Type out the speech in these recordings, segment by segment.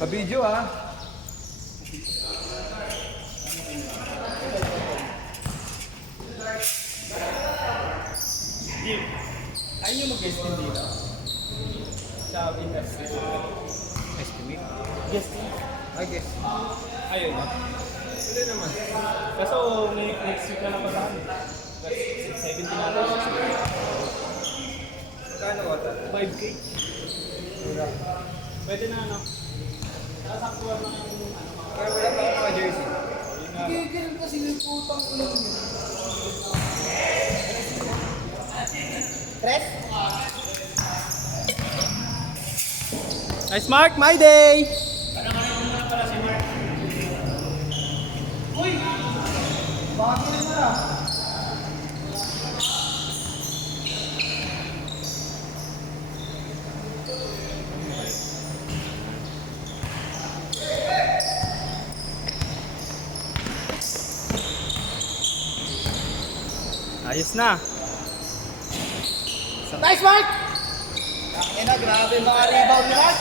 Pa-video ah. Jim, ayaw nyo mag-guesting dito? Sa industry. Estimate. Guesting? I guess. Ayaw na. Hindi naman. Kaso next week na lang patahan. 17 natin. Kano wata? 5K. Pwede na ano? Nasaktuan na yung ano. Kaya wala pa ako mga jersey. Ganun kasi yung putang ulo niya. Tres? Nice Mark, my day! Uy! Bakit naman ah? Ayos na. Nice, Mark! Ina, grabe mga rebound ni Mark.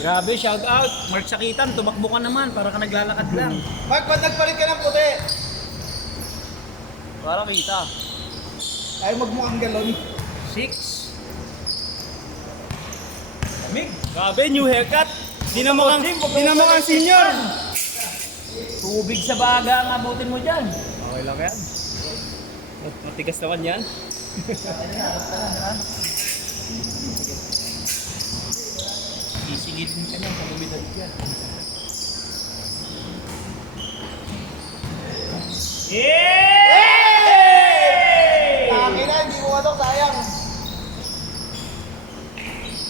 Grabe, shout out. Mark Sakitan, tumakbo ka naman para ka naglalakad lang. Mark, ba't nagpalit ka ng puti? Para kita. Ay, magmukhang galon. 6. Mig. Grabe, new haircut. Di na mukhang senior. Tubig sa baga ang abutin mo dyan. Okay lang yan. Matigas naman yan. Sisigilin ka na kung umidad ka. Yay! Akin na, hindi mo ano, sayang.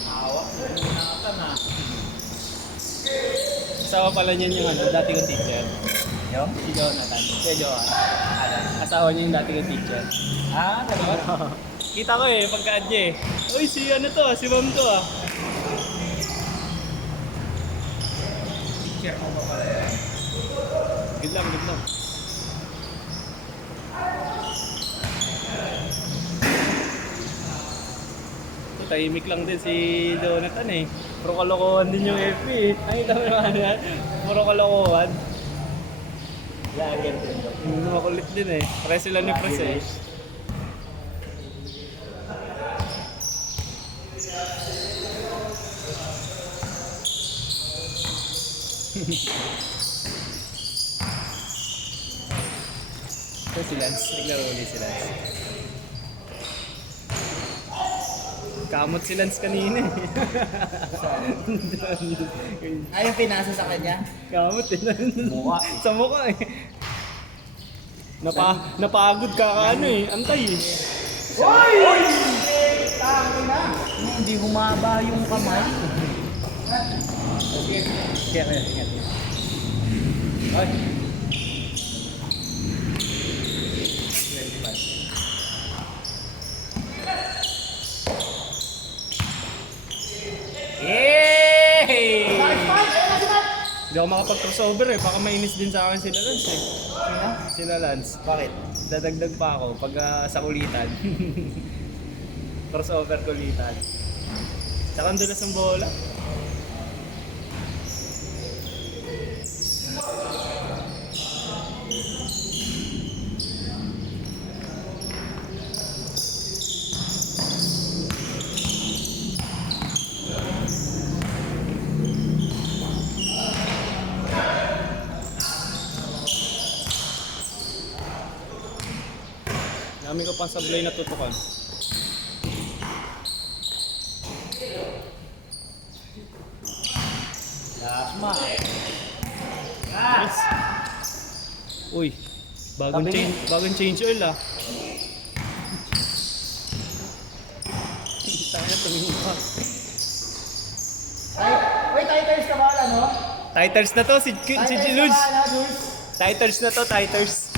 Hawak mo na na. Asawa pala niyan yung ano, dati kong teacher. Yo? Si Jonathan. Si Johan. Asawa niya yung dati kong teacher. Ah, talaga? Kita ko eh, pagka-add niya eh. Uy, si ano to, si ma'am to ah. Teacher mo ba pala yan? Good lang, good lang. Tahimik lang din si Jonathan eh. Puro kalokohan din yung FP eh. Nakita mo naman yan? Puro kalokohan. Lager din. Makulit din eh. Pare sila ni Pres eh. Ito si Lance. Naglaro ulit si Lance. Kamot si Lance kanina eh. Ay, yung pinasa sa kanya? Kamot eh. Mukha. Sa mukha eh. Napagod ka ano eh. Antay eh. Hoy! Tama na. Hindi humaba yung kamay. Kaya ingat. Ay. Yay! Nice, Mark! Ayun na si Mark! Hindi ako makapag-crossover eh. Baka mainis din sa akin sila Lance eh. Sino? Sila Lance. Bakit? Dadagdag pa ako pag sa kulitan. Crossover kulitan. Tsaka ang dulas ng bola. Dami ko pang sablay na tutukan. Lasma. Yes. Uy, bagong change oil ah. Tayo tumingin pa. Wait, titles ka ba, ano? Titers na to si Ludes. Jules? Titers na to, titers.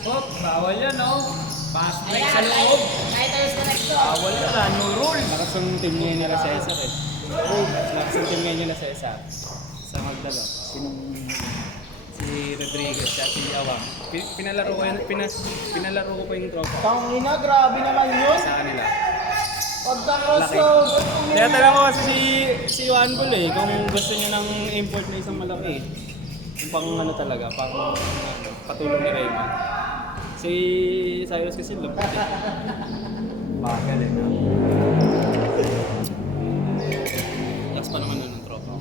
Hop, bawal yan oh. Pass break sa loob. Titles ka next to. Bawal ka na, no rule. Lakas ng team ngayon nila Cesar eh. Lakas ng team ngayon nila Cesar. Sa Magdalo. Si Rodriguez at si Awang. Pinalaro ko pa yung tropa Tangina, grabe naman yun. sa kanila. Pagkakasog! Kaya tanong ko kasi si Juan Bull eh, kung gusto niya ng import na isang malaki. Yung pang ano talaga, pang patulong ni Raymond. Si Cyrus kasi lupit eh. Bagal eh. Last pa naman nun ng tropa.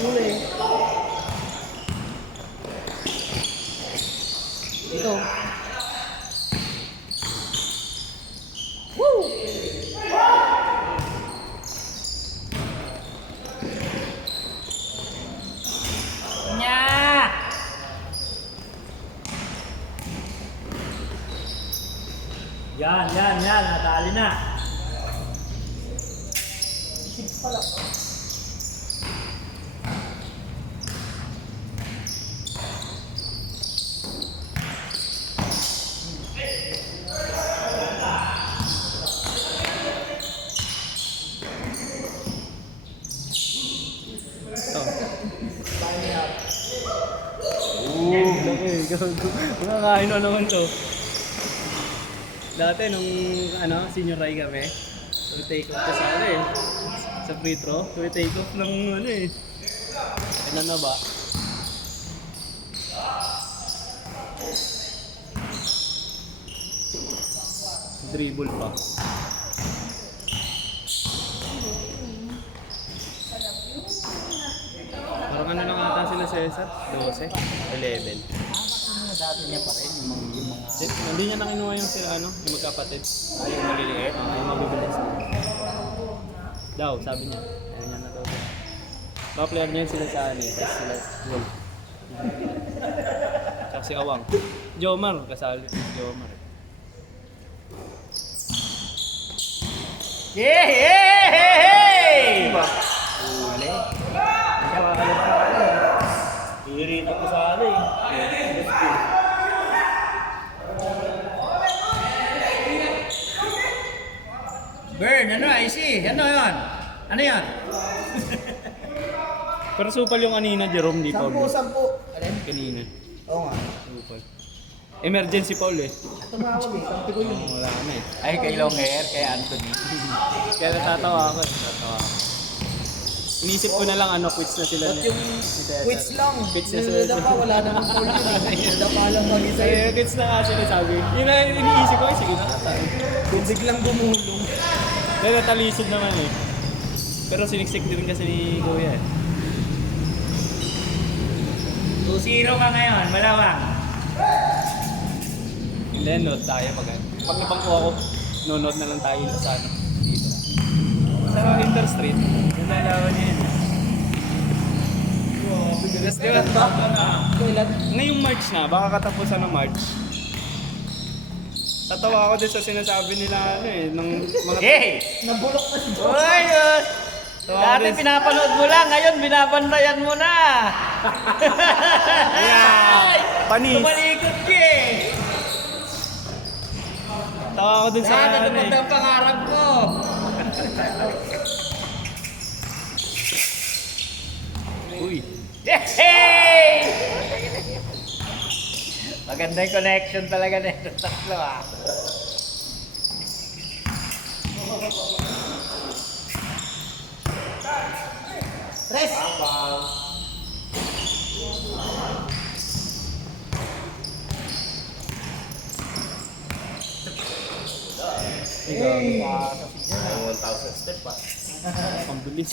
Huli. Ito. Woo! Yan. Natali na. Makakain na naman to. Dati nung senior high kami, take off sa sa free throw, take off ng ano na ba? Dribble pa. Parang ano lang ata sila Cesar? 12? 11? Dati niya pa rin yung mga... Hindi niya nakinuha yung sila yung magkapatid. Yung maliliit. Yung mabibilis. Daw, sabi niya. Ayaw niya na daw. Mga player niya sila sa tapos sila Wolf. Tsaka si Awang. Jomar, kasali. Jomar. Hey! Diba? Huli. Irito ko sa Burn, ano IC? Ano yun? Ano yun? Pero supal yung kanina, Jerome, di pa. Sampu. Alin? Kanina. Oo nga. Supal. Emergency Paul eh. Tumawag eh. Sampi ko yun. Wala na eh. Ay, kay long hair, kay Anthony. Kaya natatawa ako eh. Natatawa ako. Inisip ko na lang quits na sila. Ba't yung quits lang? Quits na Yung sila. Nilda pa, wala namang call yun eh. Nilda pa lang mag-isa yun. Eh, quits na nga sila sabi. Yun na iniisip ko, sige na tayo. Biglang bumulong. Dahil natalisod naman eh. Pero siniksik din kasi ni Kuya eh. 2-0 ka ngayon, malawang. Hindi, note tayo pag napangkuha ko, nonood na lang tayo sa dito. Sa Interstreet. Yung nalawan niya yun. Bigas di ba? Kailan? Ngayong March na, baka katapusan ng March. Tatawa ako din sa sinasabi nila ng mga... Hey! Nabulok na si Joe. Uy! Dati pinapanood mo lang, ngayon binabantayan mo na! Yeah! Panis! Tumalikot ka eh! Tawa ako din sa Dati natupad ang pangarap ko! Uy! Hey! Maganda yung connection talaga na ito tatlo ah. Tres! Hey! 1,000 step pa. Ang bilis.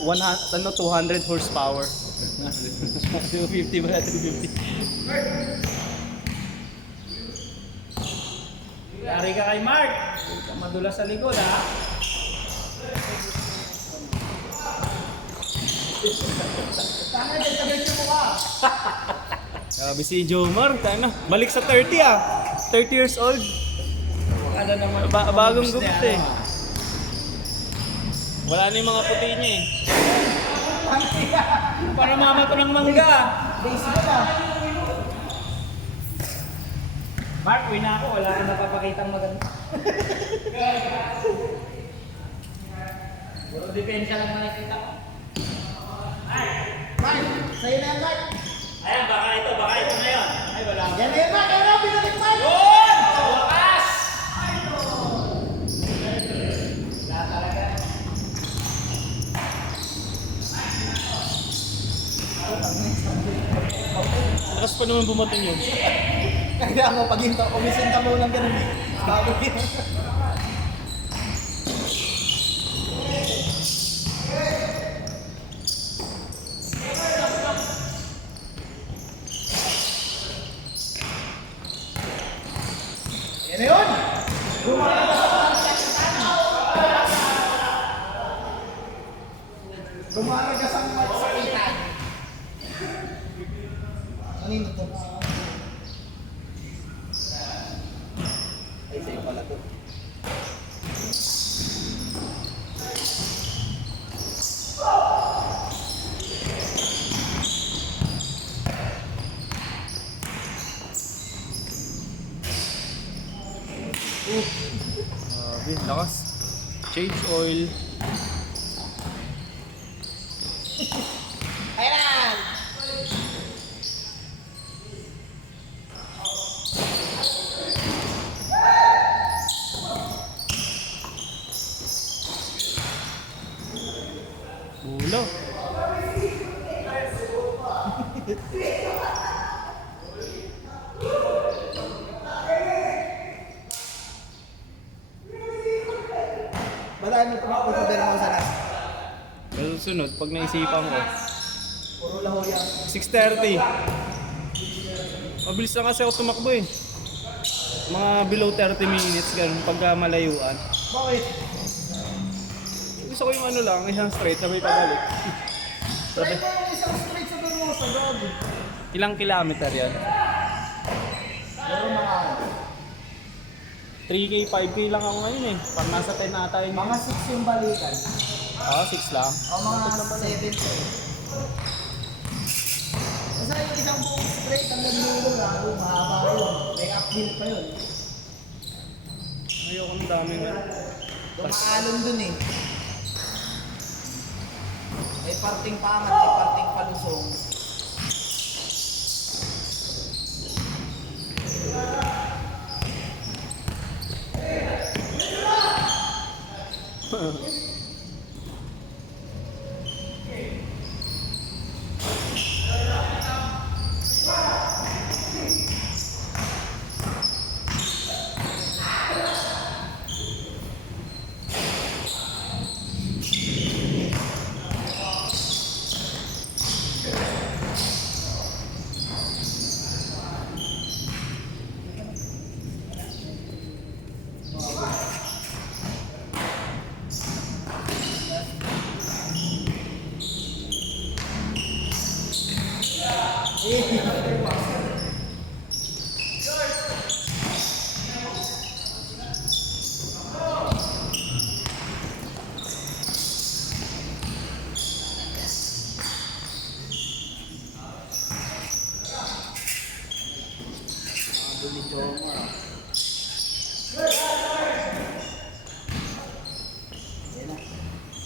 200 horsepower. 250 ba? 350. Yari ka kay Mark. Huwag ka madulas sa likod ha. Tama dyan, tagal mo ka. Sabi si Jomar, tayo na. Balik sa 30 ah. 30 years old. Ano naman? Bagong gupit eh. Wala na yung mga puti niya eh. Para mama ko ng mangga. Base mo na. Mark, uwi na ako. Wala kang napapakitang maganda. Puro depensa lang nakikita ko. Mark, sa'yo na yan, Mark. Ayan, baka ito na yun. Ay, wala. Yan na yan, Mark. Ano, binalik, Mark. Yun! Sa wakas! naman bumating yun. Kaya mo, pag umisinta mo lang ganun eh. Bago yun. Yan na yun! Gumaragas ang magsakitan. Ano yun ito? Ay, sa'yo pala to. Lakas. Change oil. Ayan! Ulo. Balaan mo tumakbo sa Bermosa na. Pero sunod, pag naisipan ko, Puro lahol yan. 6:30. Mabilis na kasi ako tumakbo eh. Mga below 30 minutes, ganun, pagka malayuan. Bakit? Gusto ko yung ano lang, isang straight, sabay pabalik. Try mo yung isang straight sa Bermosa, grabe. Ilang kilometer yan? Pero mga 3K, 5K lang ako ngayon eh. Pag nasa 10 na tayo. mga 6 yung balikan. 6 lang. O mga 7 to. Kasi yung isang buong straight hanggang dulo lang, mahaba yun. May uphill pa yun. Ayoko ng daming ano. Dumaalon dun eh. May parting pangat, may parting palusong.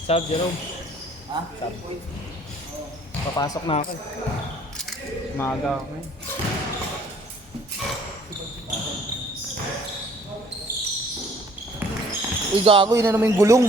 Sab, Jerome. Ha? Papasok na ako. Maaga ako ngayon. Uy, gago, yun na naman yung gulong.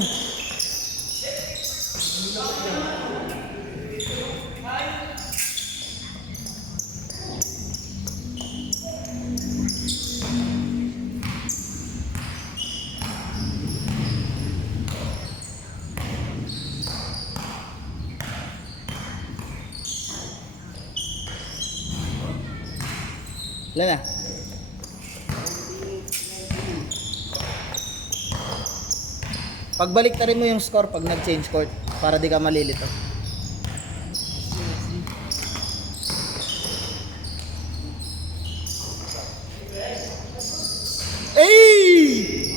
Wala na. Pagbalik rin mo yung score pag nag-change court para di ka malilito. Ay!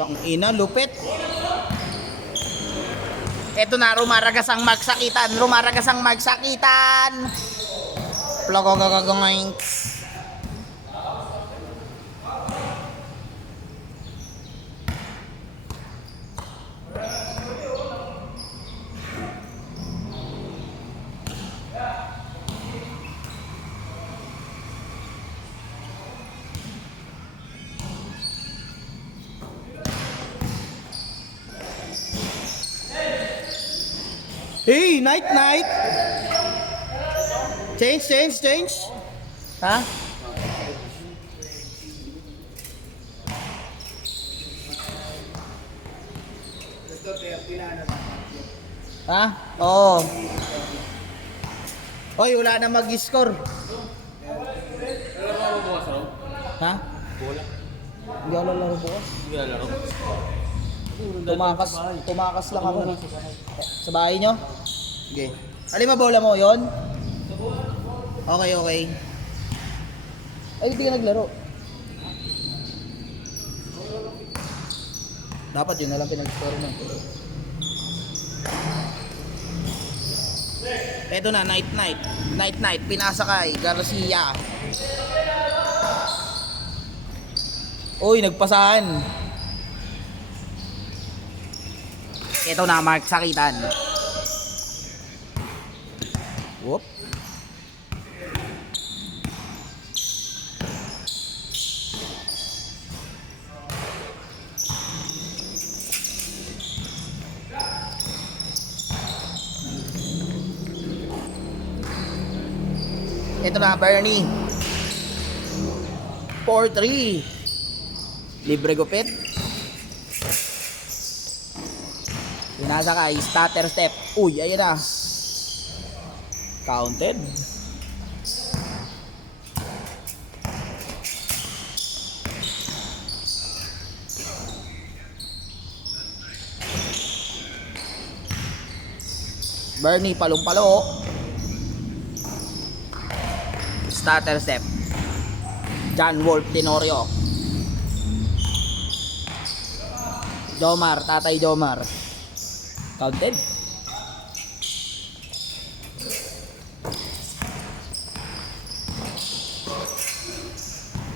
Tang ina, lupit. Eto na, rumaragas ang magsakitan. Rumaragas ang magsakitan. Plogogogogogings. Hey, night. Change. Ha? Ha? Oo. Oy, wala na mag-score. Ha? Bola. Hindi ako lalaro bukas. Hindi laro. Tumakas lang ako. Sa bahay nyo? Sige. Alin ba bola mo? Yon? Okay. Ay, hindi ka naglaro. Dapat yun na lang pinag-score mo. Eto na, night. Pinasakay, Garcia. Uy, nagpasahan. Ito na, Mark Sakitan. Whoop. Ito na, Bernie. 4-3. Libre gupit. Pinasa ka, stutter step. Uy, ayun na. Counted. Bernie, palong-palo. Stutter step. John Wolf Tenorio. Jomar, Tatay Jomar. Counted.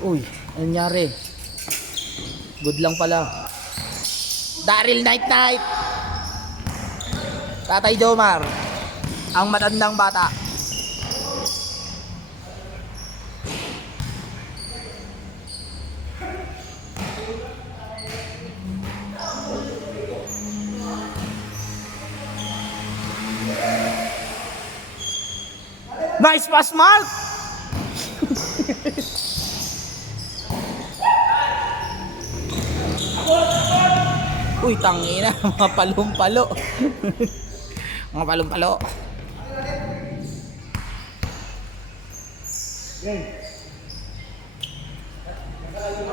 Uy, anong nangyari? Good lang pala. Daryl Night. Tatay Jomar. Ang matandang bata. Nice pass, Mark! Uy, tangina, mga palong-palo. Mga palong-palo.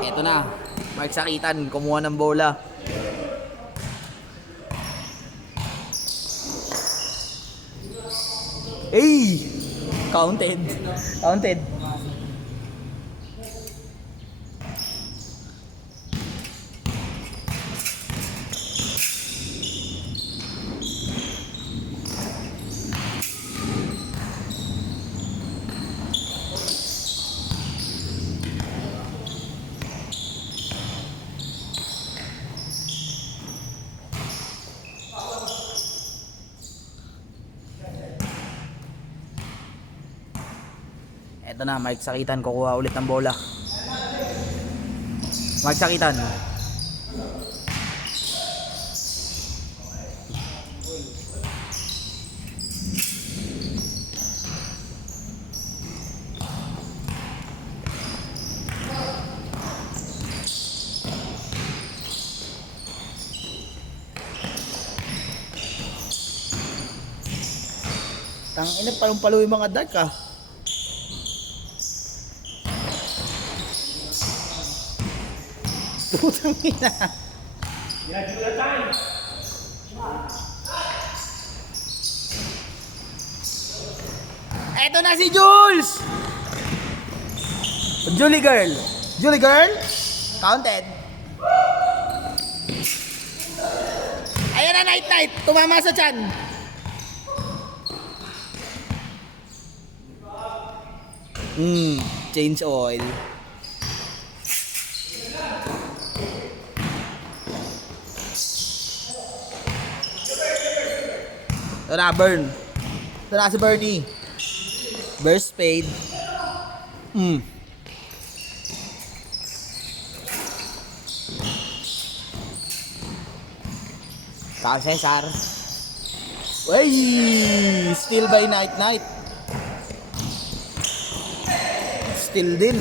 Ito na, Mark Sakitan, kumuha ng bola. Hey! Counted. Ito na, Mark Sakitan, kukuha ulit ng bola. Mark Sakitan. Tangina, palong-palo yung mga dark ah. Putang ina. Eto na si Jules! Julie girl. Counted. Ayan na, night. Tumama sa tiyan. Change oil. Ito na, burn. Ito na si Bernie. Burst fade. Saka Cesar. Uy! Still by night night. Still din.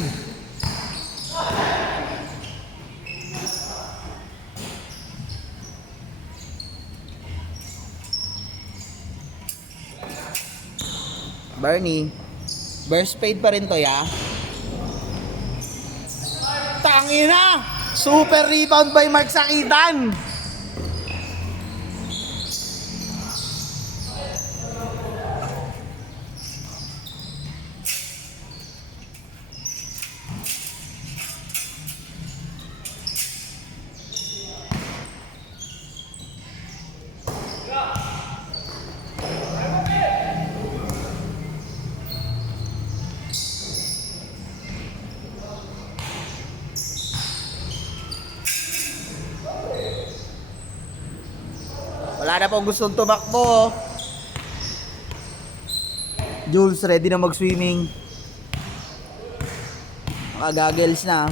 Barney. Burst fade pa rin to, ya. Tangina! Super rebound by Mark Sakitan. Wala na pong gustong tumakbo. Jules ready na mag-swimming. Naka-goggles na.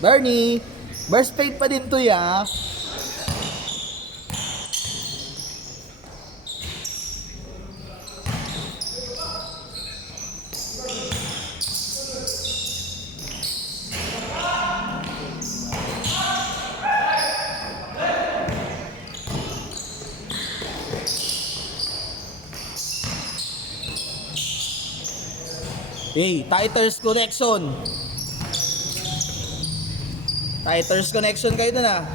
Bernie, burst fade pa din to, ya. Hey, Titers Connection. Titers Connection kayo na.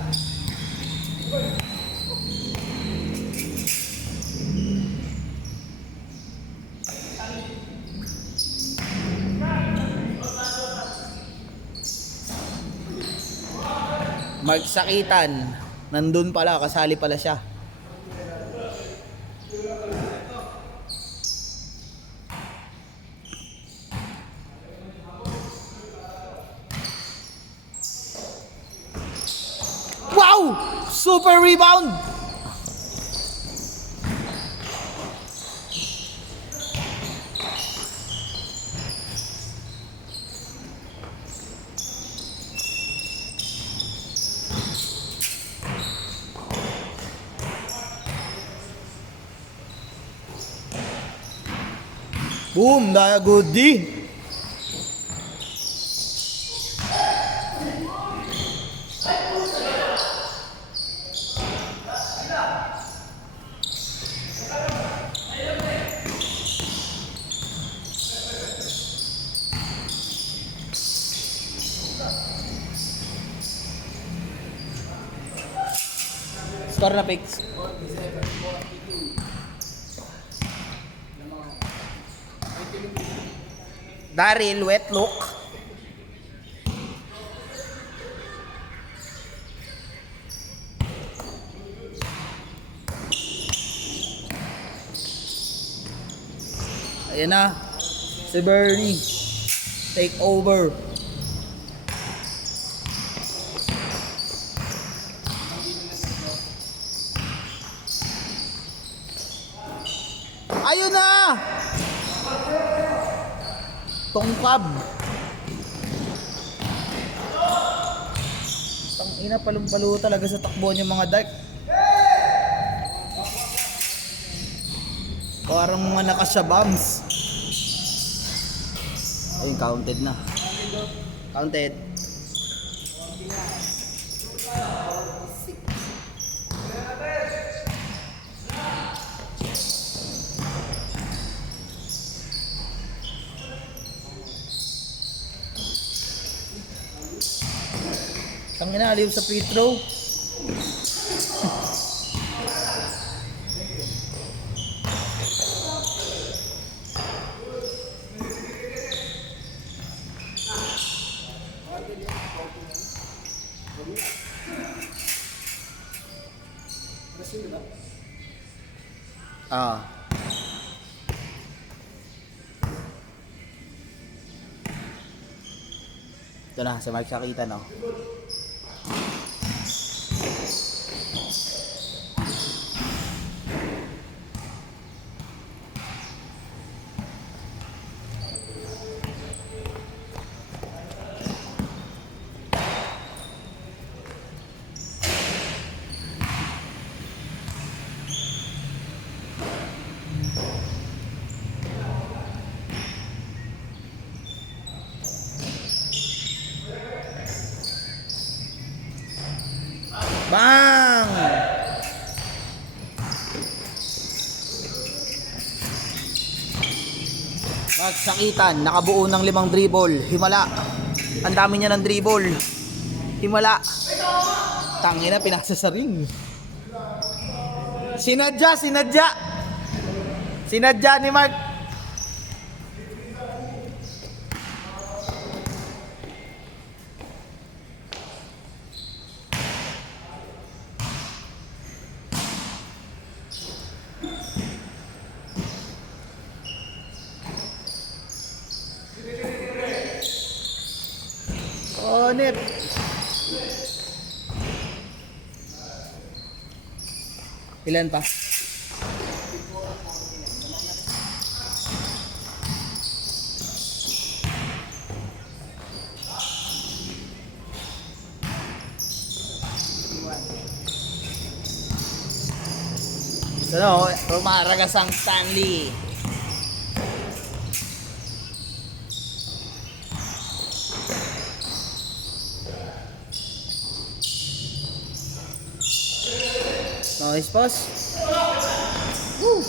Mark Sakitan. Nandun pala, kasali pala siya. Wow! Super rebound! Boom! Daya good D! Score na picks. Daryl, wet look. Ayan na. Si Bernie. Take over. Ayun na! Tongkab. Tangina, palong-palo talaga sa takbuhan yung mga dark. Parang mga nakasabams. Ayun, counted na. Counted. Tangina, aliw sa free throw. Ah. Ito na, sa Mark Sakitan, no? Magsakitan, nakabuo ng 5 dribble. Himala. Ang dami niya ng dribble. Himala. Tangina, pinasa sa ring. Sinadya ni Mark. Oh, Nip. Ilan pa? Ano, rumaragas ang Stanley. Nice pass. Woo.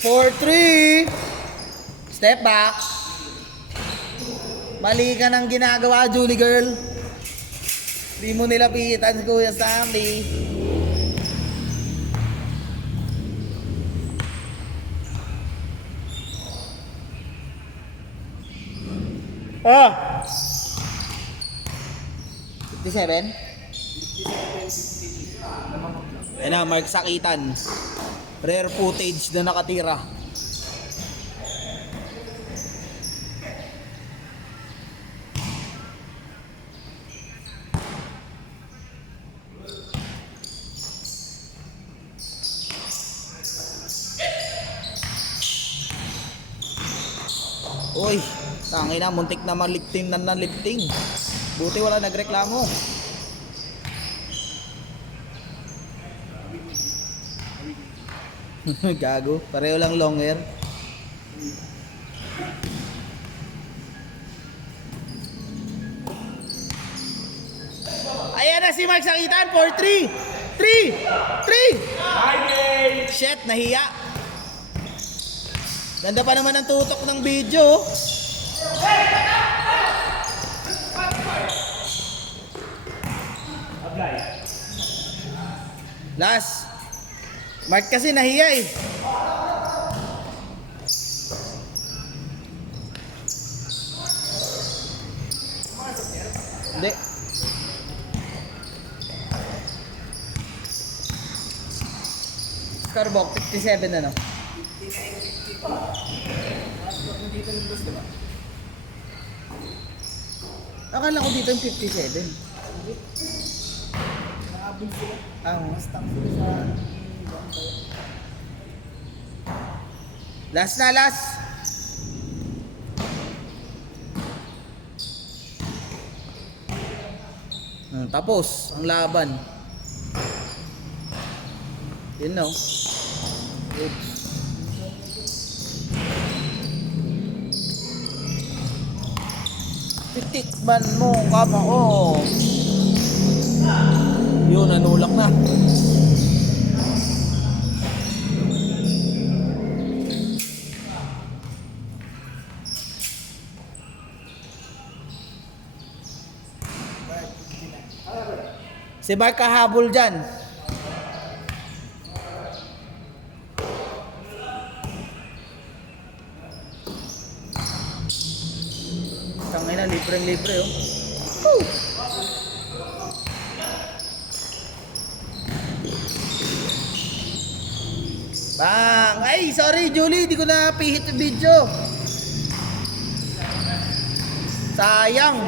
For 3. Step back. Mali ka ng ginagawa, Julie girl. Di mo nilapitan si Kuya Stanley. Ah! 57? Ayan na, Mark Sakitan. Rare footage na nakatira. Uy, tangin na, muntik na malipting na nalipting. Buti wala nagreklamo. Gago, pareho lang long hair. Ayan na si Mark Sakitan for 3. 3. Shit, nahiya. Ganda pa naman ang tutok ng video. Last. Mark kasi nahiya eh. Hindi. Scarbock, 57 na no? Akala ko dito yung 57. Last na, last. Tapos ang laban. Yun no. Oops. Titikman mo kama oh. Yun, nanulak na. Si Mark kahabol dyan. Tangay na, libreng-libre oh. Woo! Bang! Ay, sorry Julie, di ko na pihit yung video. Sayang.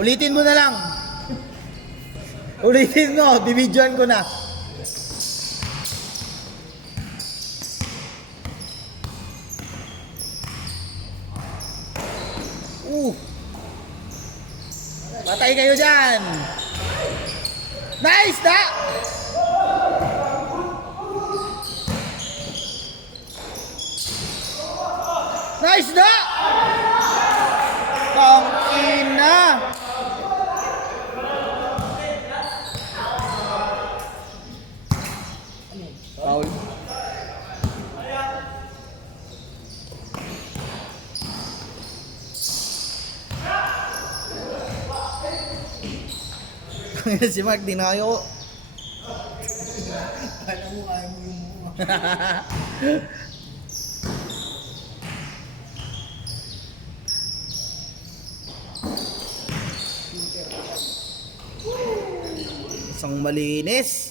Ulitin mo na lang. Ulitin mo, bibidyoan ko na. Patay kayo dyan. Nice na! Nice na! Tangina! Foul. Si Mark, di na kayo. Kala mo kaya mo yung mukha. Isang malinis.